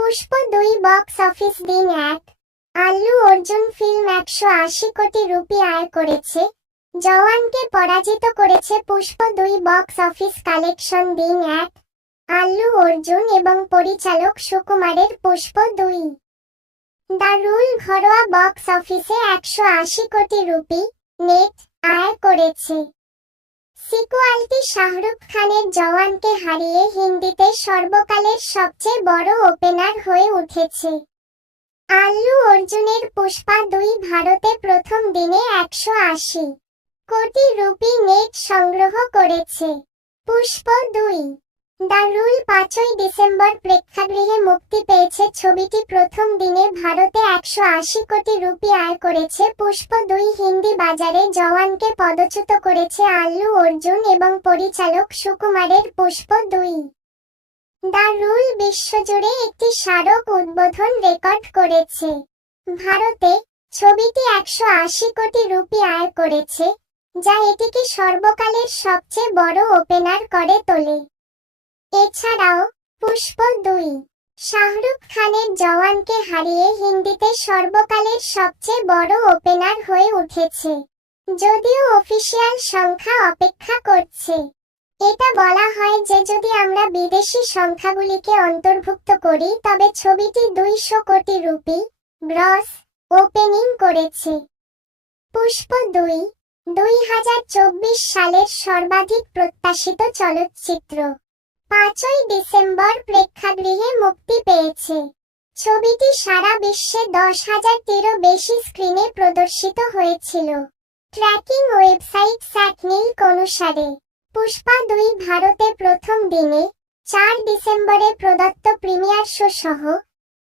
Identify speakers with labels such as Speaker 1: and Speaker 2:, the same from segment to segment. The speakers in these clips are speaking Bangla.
Speaker 1: পুষ্প দুই বক্স অফিস দিন এক। আল্লু অর্জুন ফিল্ম একশো আশি কোটি রুপি আয় করেছে। জওয়ানকে পরাজিত করেছে পুষ্প দুই বক্স অফিস কালেকশন দিন এক। আল্লু অর্জুন এবং পরিচালক সুকুমারের পুষ্প দুই। দ্য রুল ঘরোয়া বক্স অফিসে একশো আশি কোটি রুপি নেট আয় করেছে। সিকুয়ালটি শাহরুখ খানের জওয়ানকে হারিয়ে হিন্দিতে সর্বকালের সবচেয়ে বড় ওপেনার হয়ে উঠেছে। আল্লু অর্জুনের পুষ্পা দুই ভারতে প্রথম দিনে একশো আশি কোটি রুপি নেট সংগ্রহ করেছে। পুষ্প দুই দ্য রুল পাঁচই ডিসেম্বর প্রেক্ষাগৃহে মুক্তি পেয়েছে ছবিটি প্রথম দিনে ভারতে একশো আশি কোটি রুপি আয় করেছে। পুষ্প দুই হিন্দি বাজারে জওয়ানকে পদচ্যুত করেছে আল্লু অর্জুন এবং পরিচালক সুকুমারের পুষ্প দুই। দ্য রুল বিশ্বজুড়ে একটি স্মারক উদ্বোধন রেকর্ড করেছে। ভারতে ছবিটি একশো আশি কোটি রুপি আয় করেছে, যা এটিকে সর্বকালের সবচেয়ে বড় ওপেনার করে তোলে। এছাড়াও পুষ্প দুই, শাহরুখ খানের জওয়ানকে হারিয়ে হিন্দিতে সর্বকালের সবচেয়ে বড় ওপেনার হয়ে উঠেছে, যদিও অফিসিয়াল সংখ্যা অপেক্ষা করছে। এটা বলা হয় যে যদি আমরা বিদেশি সংখ্যাগুলিকে অন্তর্ভুক্ত করি, তবে ছবিটি দুইশো কোটি রুপি গ্রস ওপেনিং করেছে। পুষ্প দুই দুই সালের সর্বাধিক প্রত্যাশিত চলচ্চিত্র। পাঁচই ডিসেম্বর প্রেক্ষাগৃহে মুক্তি পেয়েছে। ছবিটি সারা বিশ্বে দশ হাজারটিরও বেশি স্ক্রিনে প্রদর্শিত হয়েছিল। ট্র্যাকিং ওয়েবসাইট স্যাটনিক অনুসারে পুষ্পা দুই ভারতে প্রথম দিনে চার ডিসেম্বরে প্রদত্ত প্রিমিয়ার শো সহ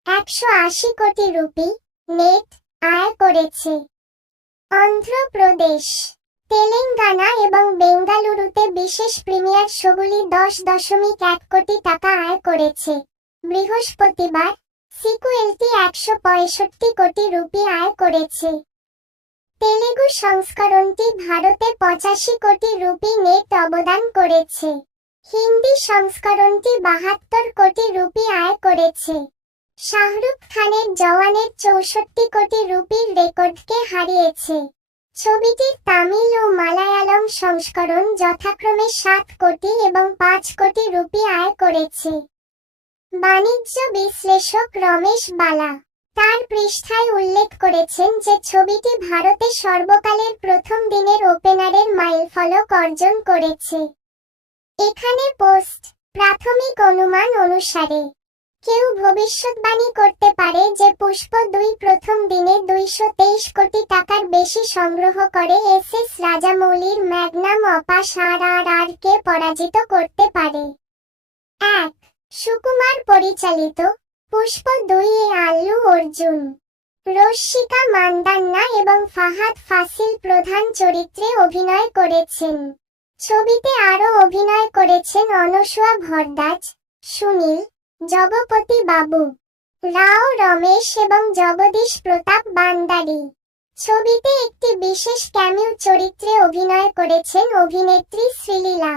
Speaker 1: একশো আশি কোটি রুপি নেট আয় করেছে। অন্ধ্রপ্রদেশ তেলেঙ্গানা এবং বেঙ্গালুরুতে বিশেষ প্রিমিয়ার শোগুলি দশ দশমিক এক কোটি টাকা আয় করেছে। বৃহস্পতিবার, সিকুয়েলটি একশো পঁয়ষট্টি কোটি রুপি আয় করেছে। তেলেগু সংস্করণটি ভারতে পঁচাশি কোটি রুপি নেট অবদান করেছে। হিন্দি সংস্করণটি বাহাত্তর কোটি রুপি আয় করেছে। শাহরুখ খানের জওয়ানের চৌষট্টি কোটি রুপির রেকর্ডকে হারিয়েছে। ছবিটির তামিল ও মালায়ালম সংস্করণ যথাক্রমে সাত কোটি এবং পাঁচ কোটি রুপি আয় করেছে। বাণিজ্য বিশ্লেষক রমেশ বালা তার পৃষ্ঠায় উল্লেখ করেছেন যে ছবিটি ভারতে সর্বকালের প্রথম দিনের ওপেনারের মাইলফলক অর্জন করেছে। এখানে পোস্ট, প্রাথমিক অনুমান অনুসারে, কেউ ভবিষ্যৎবাণী করতে পারে যে পুষ্প দুই প্রথম দিনে দুইশো তেইশ কোটি টাকার বেশি সংগ্রহ করে S S রাজামৌলির magnum opus R R R কে পরাজিত করতে পারে। এক, সুকুমার পরিচালিত পুষ্প দুই এ আল্লু অর্জুন। রশ্মিকা মান্দান্না এবং ফাহাদ ফাসিল প্রধান চরিত্রে অভিনয় করেছেন। ছবিতে আরও অভিনয় করেছেন অনসুয়া ভরদ্বাজ, সুনীল, জগপতি বাবু। রাও, রমেশ এবং জগদীশ প্রতাপ বান্দারি ছবিতে একটি বিশেষ ক্যামিউ চরিত্রে অভিনয় করেছেন অভিনেত্রী শ্রীলীলা।